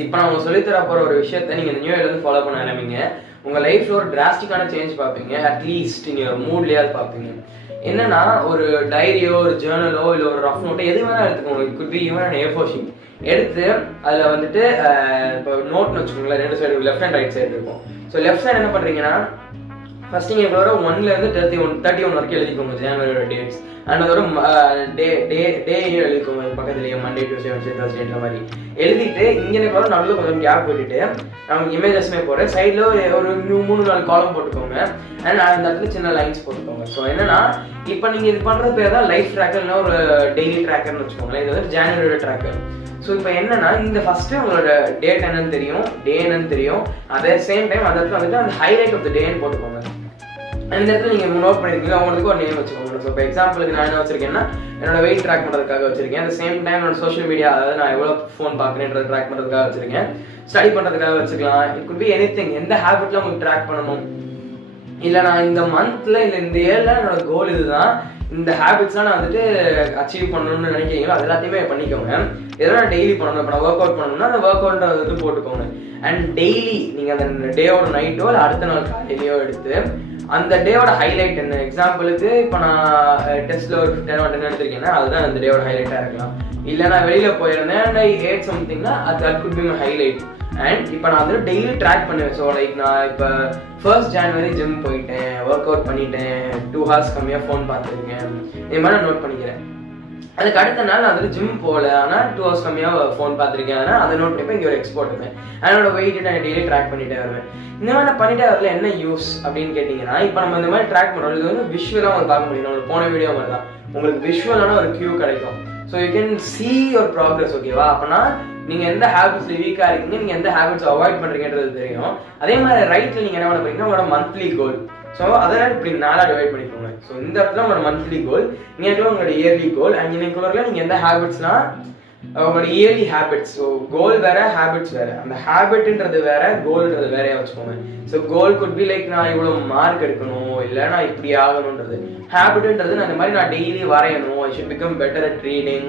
இப்போ நான் உங்களுக்கு சொல்லித்தர போகிற ஒரு விஷயத்த நீங்கள் இந்த நியூ இயர்லேருந்து ஃபாலோ பண்ண ஆரம்பிங்க. உங்கள் லைஃப்பில் ஒரு டிராஸ்டிக்கான சேஞ்ச் பார்ப்பீங்க. அட்லீஸ்ட் நீங்கள் மூட்லேயாவது பார்ப்பீங்க. என்னன்னா, ஒரு டைரியோ ஒரு ஜேர்னலோ இல்லை ஒரு ரஃப் நோட்டோ எது வேணால் எடுத்துக்கோங்க. It could be even A4 sheet எடுத்து அதில் வந்துட்டு இப்போ நோட்னு வச்சுக்கோங்களேன், 2 side left and right side இருக்கும். ஸோ லெஃப்ட் சைடு என்ன பண்ணுறீங்கன்னா, ஃபர்ஸ்ட் நீங்கள் எவ்வளோ 1லேருந்து 31 வரைக்கும் எழுதிக்கோங்க ஜனவரியோட டேட்ஸ். அண்ட் அதோட டேயும் எழுதிக்கோங்க பக்கத்துலேயே, மண்டே டியூஸ்டே வெட்னஸ்டே தர்ஸ்டேன்ற மாதிரி எழுதிட்டு இங்கே கூட நடுவில் கொஞ்சம் கேப் விட்டுட்டு நமக்கு இமேஜஸ்மே போகிறேன் சைடில் ஒரு 3-4 காலம் போட்டுக்கோங்க. அண்ட் அந்த இடத்துல சின்ன லைன்ஸ் போட்டுக்கோங்க. ஸோ என்னன்னா, இப்போ நீங்கள் இது பண்ணுறது பேர் தான் லைஃப் ட்ராக்கர், இல்லைனா ஒரு டெய்லி ட்ராக்கர்னு வச்சுக்கோங்களேன். இது வந்து ஜனவரியோட ட்ராக்கர். ஸோ இப்போ என்னன்னா, இந்த ஃபர்ஸ்ட்டு உங்களோட டேட் என்னன்னு தெரியும், டே என்னன்னு தெரியும். அதே சேம் டைம் அந்த இடத்துல வந்துட்டு அந்த ஹைலைட் ஆஃப் த டேன்னு போட்டுக்கோங்க. அந்த இடத்துல நீங்கள் நோட் பண்ணியிருக்கீங்க, அவங்களுக்கு ஒரு நேம் வச்சுக்கோங்க. ஸோ இப்போ எக்ஸாம்பிளுக்கு நான் என்ன வச்சிருக்கேன்னா, என்னோட வெயிட் ட்ராக் பண்ணுறதுக்காக வச்சிருக்கேன். அந்த சேம் டைம் என்னோட சோஷியல் மீடியா, அதாவது நான் எவ்வளோ ஃபோன் பார்க்குறேன்றதை ட்ராக் பண்ணுறதுக்காக வச்சிருக்கேன். ஸ்டடி பண்ணுறதுக்காக வச்சுக்கலாம். It could be anything. எந்த ஹேபிட்ல உங்களுக்கு ட்ராக் பண்ணணும், இல்லை நான் இந்த மந்த்ல இல்லை இந்த இயர்ல என்னோட கோல் இதுதான், இந்த ஹேபிட்ஸ்லாம் நான் வந்துட்டு அச்சீவ் பண்ணணும்னு நினைக்கிறீங்களோ அது எல்லாத்தையுமே பண்ணிக்கோங்க. இதெல்லாம் டெய்லி பண்ணணும். இப்போ நான் ஒர்க் அவுட் பண்ணணும்னா அந்த ஒர்க் அவுட் இது போட்டுக்கோங்க. அண்ட் டெய்லி நீங்கள் அந்த டேவோட நைட்டோ இல்லை அடுத்த நாள் காலையிலையோ எடுத்து அந்த டேவோட ஹைலைட் என்ன. எக்ஸாம்பிளுக்கு இப்போ நான் டெஸ்ட்டில் ஒரு 10 எடுத்திருக்கேன்னா அதுதான் அந்த டேவோட ஹைலைட்டாக இருக்கலாம். இல்லை நான் வெளியில் போயிருந்தேன் அண்ட் ஐ ஏட் சம்திங்னா அது could be my highlight. And இப்போ நான் வந்து டெய்லி ட்ராக் பண்ணுவேன். ஸோ லைக் நான் இப்போ 1st January ஜிம் போயிட்டேன், ஒர்க் அவுட் பண்ணிட்டேன், 2 hours கம்மியாக ஃபோன் பார்த்துருக்கேன், இது மாதிரி நான் நோட் பண்ணிக்கிறேன். அதுக்கு அடுத்த நாள் நான் வந்து ஜிம் போகல, ஆனால் 2 hours கம்மியாக ஃபோன் பார்த்துருக்கேன், ஆனால் அதை நோட் பண்ணிப்பேன். இங்கே ஒரு எக்ஸ்போர்ட் இருப்பேன். அதனோட வெயிட் நான் டெய்லி ட்ராக் பண்ணிட்டே வருவேன். இந்த மாதிரி நான் பண்ணிட்டே வரல என்ன யூஸ் அப்படின்னு கேட்டிங்கன்னா, இப்போ நம்ம இந்த மாதிரி ட்ராக் பண்ணுறோம். இது வந்து விஷுவலாக உங்களுக்கு பார்க்க முடியும். நம்மளுக்கு போன வீடியோ மாதிரி தான் உங்களுக்கு விஷுவலான ஒரு கியூ கிடைக்கும். So you can see your progress. ஓகேவா? அப்போனா நீங்கள் எந்த ஹேபிட்ஸில் வீக்காக இருக்கீங்க, நீங்கள் எந்த ஹேபிட்ஸ் அவாய்ட் பண்ணுறீங்கன்றது தெரியும். அதே மாதிரி ரைட்டில் நீங்கள் என்ன பண்ண போறீங்கன்னா, உங்களோட மந்த்லி கோல். ஸோ அதெல்லாம் இப்படி 4 டிவைட் பண்ணிக்கோங்க. ஸோ இந்த இடத்துல உங்களோட மந்த்லி கோல், நீங்கள் உங்களோட இயர்லி கோல். அண்ட் இன்னைக்குள்ள நீங்கள் எந்த ஹேபிட்ஸ்லாம் உங்களோட இயர்லி ஹேபிட்ஸ். ஸோ கோல் வேற, ஹேபிட்ஸ் வேற. அந்த ஹேபிட்ன்றது வேற, கோல்ன்றது வேறையா வச்சுக்கோங்க. So goal could be like நான் இவ்வளோ மார்க் எடுக்கணும், இல்லை நான் இப்படி ஆகணுன்றது. ஹேபிட்ன்றது நான் இந்த மாதிரி நான் டெய்லி வரையணும், I should become better at reading,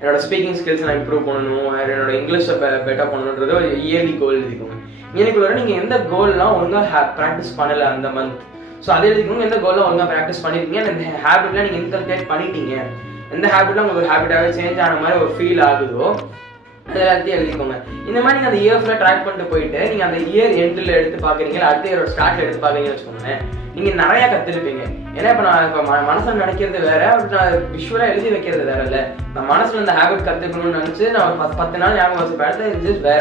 என்னோட ஸ்பீக்கிங் ஸ்கில்ஸ் நான் இம்ப்ரூவ் பண்ணணும், என்னோட இங்கிலீஷை பெட்டர் பண்ணணுன்றது ஒரு இயர்லி கோல் எழுதிக்கோங்க. எனக்குள்ள நீங்கள் எந்த கோல்லாம் ஒழுங்காக ப்ராக்டிஸ் பண்ணலை அந்த மந்த், ஸோ அதை எழுதிக்கோங்க. எந்த கோல்லாம் ஒழுங்காக ப்ராக்டிஸ் பண்ணியிருக்கீங்க, அந்த ஹேபிட்லாம் நீங்கள் இன்கல்கேட் பண்ணிட்டீங்க, எந்த ஹேபிட்லாம் உங்களுக்கு ஹேபிட்டாகவே சேஞ்ச் ஆன மாதிரி ஒரு ஃபீல் ஆகுதோ அது எல்லாத்தையும் எழுதிக்கோங்க. இந்த மாதிரி நீங்கள் அந்த இயர் ஃபுல்லாக ட்ராக் பண்ணிட்டு போயிட்டு நீங்கள் அந்த இயர் எண்டில் எடுத்து பார்க்குறீங்க, அடுத்த இயரோட ஸ்டார்ட்ல எடுத்து பார்க்குறீங்கன்னு வச்சுக்கோங்களேன், நீங்கள் நிறையா கற்றுருப்பீங்க. ஏன்னா இப்போ நான் இப்போ மனசில் நினைக்கிறது வேற, நான் விஷுவலாக எழுதி வைக்கிறது வேற இல்லை. நான் மனசில் இந்த ஹேபிட் கற்றுக்கணும்னு நினச்சி நான் 10 நாள் ஞாபகம் வச்சு பார்த்தேன், இது வேற.